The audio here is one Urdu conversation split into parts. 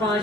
5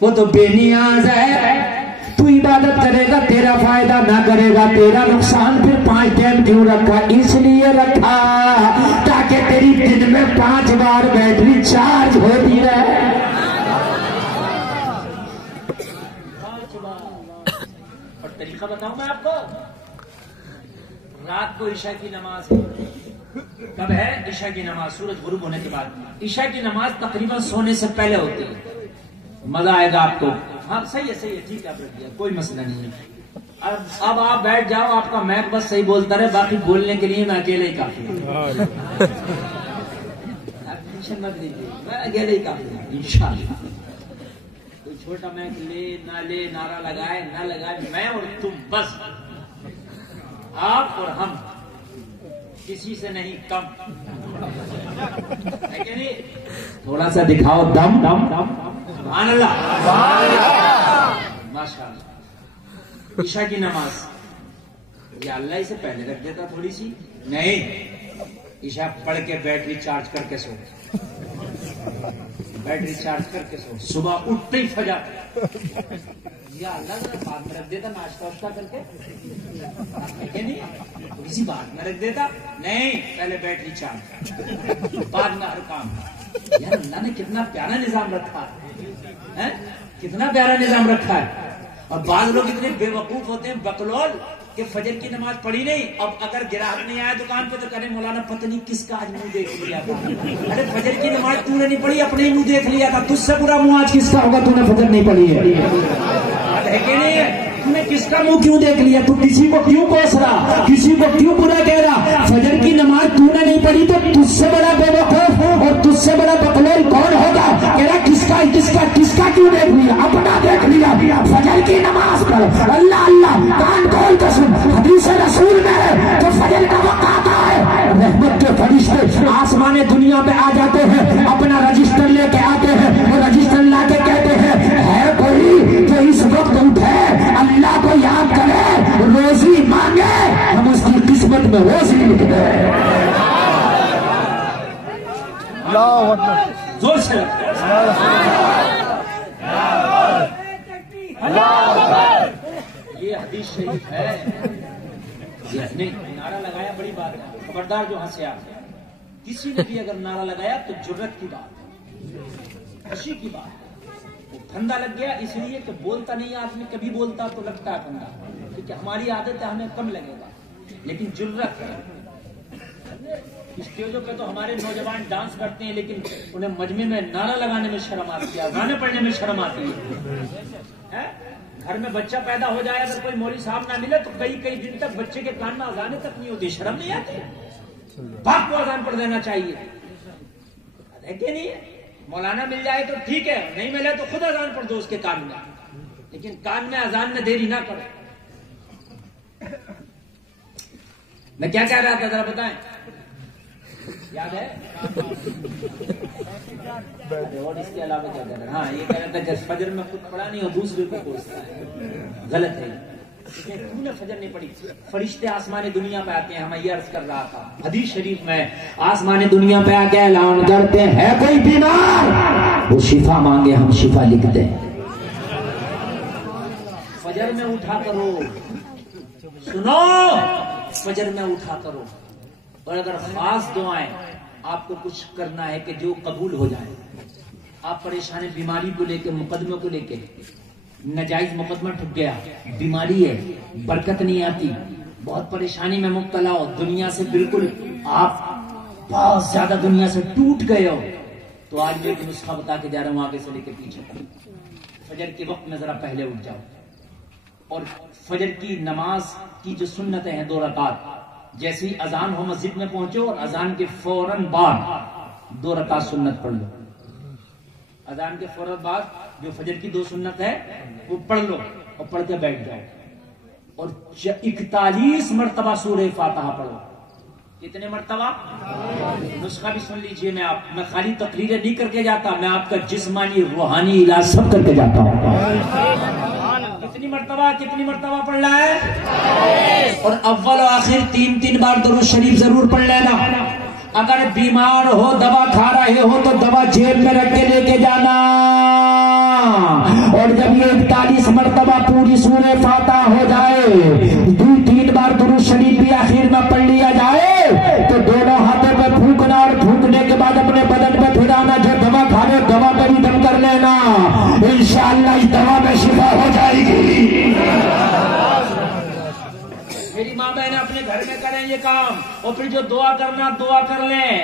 وہ تو بے نیاز ہے. تو عبادت کرے گا تیرا فائدہ نہ کرے گا تیرا نقصان. پھر 5 ٹائم کیوں رکھا؟ اس لیے رکھا تاکہ تیری دن میں 5 بار بیٹری چارج ہوتی رہے. اور طریقہ بتاؤں میں آپ کو. رات کو عشاء کی نماز ہے. کب ہے عشاء کی نماز؟ سورج غروب ہونے کے بعد. عشاء کی نماز تقریباً سونے سے پہلے ہوتی ہے. مزہ آئے گا آپ کو. ہاں صحیح ہے ٹھیک ہے آپ رکھ دیا کوئی مسئلہ نہیں ہے. اب آپ بیٹھ جاؤ آپ کا میک بس صحیح بولتا رہے باقی بولنے کے لیے میں اکیلے ہی کافی ہوں. ٹینشن مت لیجیے میں اکیلے ہی کافی ہوں انشاءاللہ. کوئی چھوٹا میک لے نہ لے نعرہ لگائے نہ لگائے میں اور تم بس. آپ اور ہم کسی سے نہیں کم ہے کہ نہیں. تھوڑا سا دکھاؤ دم دم دم. سبحان اللہ ماشاء اللہ. عشاء کی نماز یا اللہ اسے پہلے رکھ دیتا تھوڑی سی. نہیں عشاء پڑھ کے بیٹری چارج کر کے سو. بیٹری چارج کر کے سو. صبح اٹھتے ہی فجر یا اللہ بعد میں رکھ دیتا ناشتہ واشتہ کر کے نہیں اسی بات میں رکھ دیتا. نہیں پہلے بیٹری چارج بعد میں ہر کام. یار اللہ نے کتنا پیارا نظام رکھا ہے. کتنا پیارا نظام رکھا ہے. اور بعض لوگ اتنے بے وقوف ہوتے ہیں بکلول کہ فجر کی نماز پڑھی نہیں. اب اگر گراہک نہیں آیا دکان پہ تو کہنے مولانا پتہ نہیں کس کا آج منہ دیکھ لیا تھا. ارے فجر کی نماز تو نے نہیں پڑھی اپنے ہی منہ دیکھ لیا تھا. تجھ سے برا منہ آج کس کا ہوگا تو نے فجر نہیں پڑھی ہے کہ نہیں. تو نے کس کا منہ کیوں دیکھ لیا؟ تو کسی کو کیوں کوس رہا کسی کو کیوں برا کہہ رہا؟ فجر کی نماز تو نے نہیں پڑھی تو تجھ سے بڑا بے وقوف اور تجھ سے بڑا بکلول کون ہوگا؟ کہہ رہا کس کا کیوں دیکھ لیا؟ اپنا دیکھ لیا. فجر کی نماز پڑھ. اللہ اللہ کان کھول کر سن. حدیث رسول میں ہے تو فجر کا وقت آتا ہے رحمت کے فرشتے آسمان دنیا میں آ جاتے ہیں اپنا رجسٹر لے کے آتے ہیں اور رجسٹر لا کے کہتے ہیں ہے کوئی جو اس وقت اٹھے اللہ کو یاد کرے روزی مانگے ہم اس کی قسمت میں روزی لکھ دیں. زور سے یہ حدیث شریف ہے. نعرہ لگایا بڑی بات ہے. خبردار جو ہنسے آپ کسی نے بھی اگر نعرہ لگایا تو جرت کی بات خوشی کی بات. وہ پھندا لگ گیا اس لیے کہ بولتا نہیں آدمی کبھی بولتا تو لگتا ہے پھندا کیونکہ ہماری عادت ہے ہمیں کم لگے گا. لیکن جرت اسٹیجوں پہ تو ہمارے نوجوان ڈانس کرتے ہیں لیکن انہیں مجمع میں نعرہ لگانے میں شرم آتی ہے گانے پڑھنے میں شرم آتی ہے. گھر میں بچہ پیدا ہو جائے اگر کوئی مولوی صاحب نہ ملے تو کئی دن تک بچے کے کان میں اذانیں تک نہیں ہوتی. شرم نہیں آتی. باپ کو اذان پڑھ دینا چاہیے ہے کہ نہیں. مولانا مل جائے تو ٹھیک ہے نہیں ملے تو خود اذان پڑھ دو اس کے کان میں. لیکن کان میں اذان میں دیری نہ کرو. میں کیا کہہ رہا تھا ذرا بتائیں یاد ہے؟ اور اس کے علاوہ کیا کہہ رہا؟ ہاں یہ کہہ رہا تھا کہ فجر میں خود پڑھا نہیں اور دوسرے کو کوستا ہے. غلط ہے. تو نے فجر نہیں پڑھی. فرشتے آسمان دنیا پہ آتے ہیں. ہمیں یہ عرض کر رہا تھا حدیث شریف میں آسمان دنیا پہ آ کے اعلان کرتے ہیں کوئی بیمار وہ شفا مانگے ہم شفا لکھ دیں. فجر میں اٹھا کرو سنو فجر میں اٹھا کرو. اور اگر خاص دعائیں آپ کو کچھ کرنا ہے کہ جو قبول ہو جائے. آپ پریشان بیماری کو لے کے مقدمے کو لے کے ناجائز مقدمہ ٹھک گیا بیماری ہے برکت نہیں آتی بہت پریشانی میں مبتلا ہو دنیا سے بالکل آپ بہت زیادہ دنیا سے ٹوٹ گئے ہو تو آج میں ایک نسخہ بتا کے جا رہا ہوں آگے سے لے کے پیچھے. فجر کے وقت میں ذرا پہلے اٹھ جاؤ اور فجر کی نماز کی جو سنتیں ہیں 2 رکعت جیسی اذان ہو مسجد میں پہنچو اور اذان کے فوراً بعد 2 رکعت سنت پڑھ لو. اذان کے فوراً بعد جو فجر کی 2 سنت ہے وہ پڑھ لو اور پڑھ کے بیٹھ جاؤ اور 41 مرتبہ سورہ فاتحہ پڑھو. کتنے مرتبہ؟ نسخہ بھی سن لیجئے. میں خالی تقریریں نہیں کر کے جاتا میں آپ کا جسمانی روحانی علاج سب کر کے جاتا ہوں. کتنی مرتبہ پڑھنا ہے؟ اور اول و آخر 3 بار درود شریف ضرور پڑھ لینا. اگر بیمار ہو دوا کھا رہے ہو تو دوا جیب میں رکھ کے لے کے جانا. اور جب یہ 41 مرتبہ پوری سورہ فاتحہ ہو جائے، 3 بار درود شریف بھی آخر میں پڑھ لیا جائے، تو دونوں ہاتھوں پہ پھونکنا اور پھونکنے کے بعد اپنے بدن پہ پھرانا، جو دوا کھانے دوا پہ بھی دم کر لینا، انشاءاللہ اس دوا میں شفا ہو جائے گی۔ میری ماں بہن اپنے گھر میں کریں یہ کام، اور پھر جو دعا کرنا دعا کر لیں،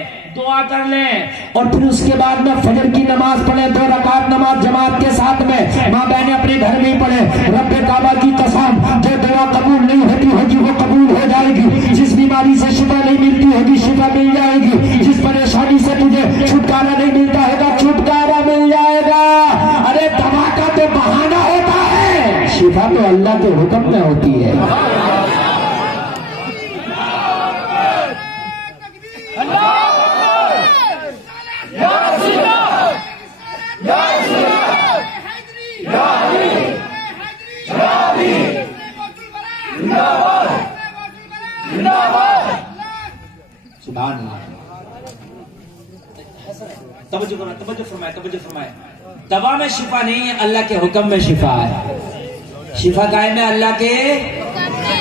اور پھر اس کے بعد میں فجر کی نماز پڑھیں، 2 رکعت نماز جماعت کے ساتھ میں ماں بہنیں اپنے گھر میں ہی پڑھیں۔ رب کعبہ کی قسم، جو دعا قبول نہیں ہوتی وہ قبول ہو جائے گی، جس بیماری سے شفا نہیں ملتی ہوگی شفا مل جائے گی، جس پریشانی سے تجھے چھٹکارا نہیں ملتا ہوگا چھٹکارا مل جائے گا۔ ارے دوا کا تو بہانہ ہوتا ہے، شفا تو اللہ کے حکم میں ہوتی ہے۔ توجہ فرمائے، دوا میں شفا نہیں ہے، اللہ کے حکم میں شفا ہے۔ شفا قائم ہے اللہ کے،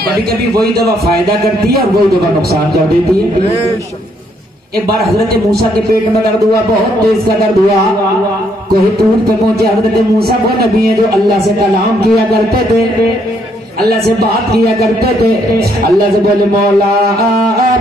کبھی کبھی وہی دوا فائدہ کرتی ہے اور وہی دوا نقصان کر دیتی ہے۔ ایک بار حضرت موسیٰ کے پیٹ میں درد ہوا، بہت تیز کا درد ہوا، کوہ طور پہ پہنچے۔ حضرت موسیٰ وہ نبی ہیں جو اللہ سے کلام کیا کرتے تھے، اللہ سے بات کیا کرتے تھے۔ اللہ سے بولے مولا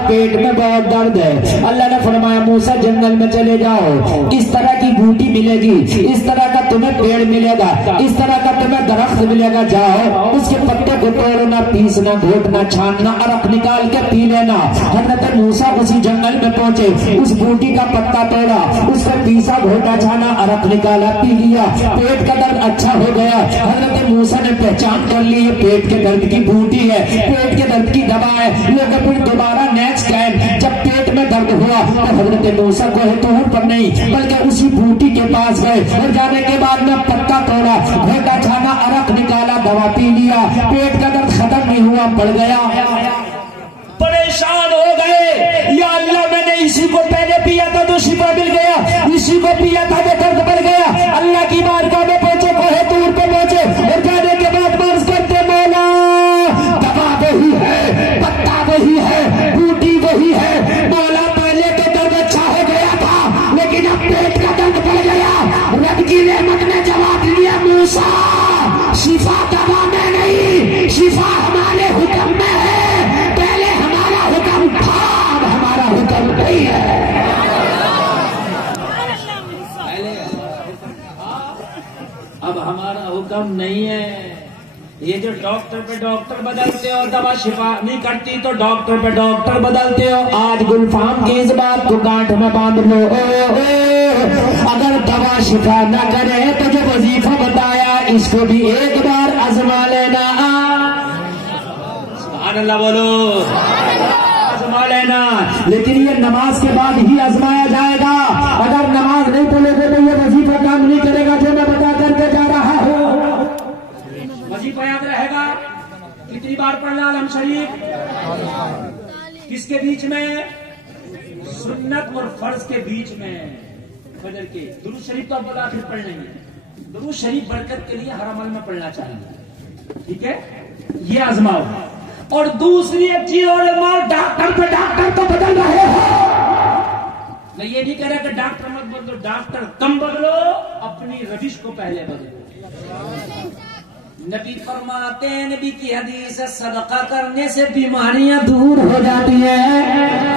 پیٹ میں بہت درد ہے۔ اللہ نے فرمایا موسیٰ جنگل میں چلے جاؤ، اس طرح کی بوٹی ملے گی، اس طرح کا تمہیں پیڑ ملے گا، اس طرح کا تمہیں درخت ملے گا، جاؤ اس کے پتے کو توڑنا، پیسنا، گھوٹنا، چھاننا، عرق نکال کے پی لینا۔ حضرت موسیٰ اسی جنگل میں پہنچے، اس بوٹی کا پتا توڑا، اس کو پیسا، گھوٹا، چھانا، عرق نکالا، پی لیا، پیٹ کا درد اچھا ہو گیا۔ حضرت موسیٰ نے پہچان کر لی یہ پیٹ کے درد کی بوٹی ہے، پیٹ کے درد کی دوا ہے۔ لیکن پھر دوبارہ نیکسٹ ٹائم جب پیٹ میں درد ہوا تو حضرت موسیٰ کوہ طور پر نہیں بلکہ اسی بوٹی کے پاس گئے، اور جانے کے بعد میں پتا توڑا، گھوٹا چھانا، عرق نکالا، دوا پی لیا، پیٹ کا درد ختم نہیں ہوا، بڑھ گیا۔ پریشان ہو گئے، یا اللہ میں نے اسی کو پہلے پیا تھا تو شفا مل گیا، اسی کو پیا تھا تو درد بڑھ گیا۔ اللہ کی بارگاہ میں پہنچے، کوہ طور پہ پہنچے، اور جانے کے بعد مرض کرتے مولا دوا وہی ہے، پتا وہی ہے، بوٹی وہی ہے، مولا پہلے تو درد اچھا ہو گیا تھا لیکن اب پیٹ کا درد بڑھ گیا۔ رب کی رحمت نے جواب دیا موسیٰ شفا دوا میں نہیں، شفا ہمارے حکم میں ہے، پہلے ہمارا حکم تھا اب ہمارا حکم نہیں ہے۔ اب ہمارا حکم نہیں ہے۔ یہ جو ڈاکٹر پہ ڈاکٹر بدلتے ہو، دوا شفا نہیں کرتی تو ڈاکٹر پہ ڈاکٹر بدلتے ہو۔ آج گلفام کی اس بات کو گانٹھ میں باندھ لو، اگر دوا شفا نہ کرے تو جو وظیفہ بتایا اس کو بھی ایک بار آزما لینا۔ سبحان اللہ بولو، آزما لینا، لیکن یہ نماز کے بعد ہی آزمایا جائے گا۔ اگر نماز نہیں پڑھے گے تو یہ وظیفہ کام نہیں کرے گا جو میں بتا کر کے جا رہا ہوں۔ وظیفہ یاد رہے گا، کتنی بار پڑھنا عالم شریف، کس کے بیچ میں؟ سنت اور فرض کے بیچ میں، فجر کے۔ درود شریف تو اب آخر پڑھنا ہی ہے، درود شریف برکت کے لیے ہر عمل میں پڑھنا چاہیے، ٹھیک ہے، یہ آزماؤ۔ اور دوسری ایک چیز اور آزماؤ، ڈاکٹر پہ ڈاکٹر تو بدل رہے ہو، میں یہ نہیں کہہ رہا کہ ڈاکٹر مت بدلو، ڈاکٹر کم بدلو، اپنی روش کو پہلے بدلو۔ نبی فرماتے ہیں، نبی کی حدیث ہے، صدقہ کرنے سے بیماریاں دور ہو جاتی ہیں،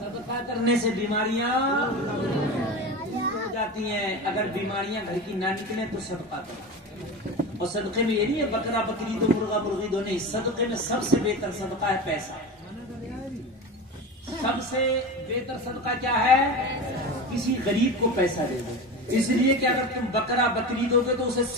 صدقہ کرنے سے بیماریاں دور ہو جاتی ہیں۔ اگر بیماریاں گھر کی نہ نکلیں تو صدقہ کرو، اور صدقے میں یہ نہیں ہے بکرا بکری دو، مرغا مرغی دو، نہیں، صدقے میں سب سے بہتر صدقہ ہے پیسہ۔ سب سے بہتر صدقہ کیا ہے؟ کسی غریب کو پیسہ دے دو، اس لیے کہ اگر تم بکرا بکری دو گے تو اسے صرف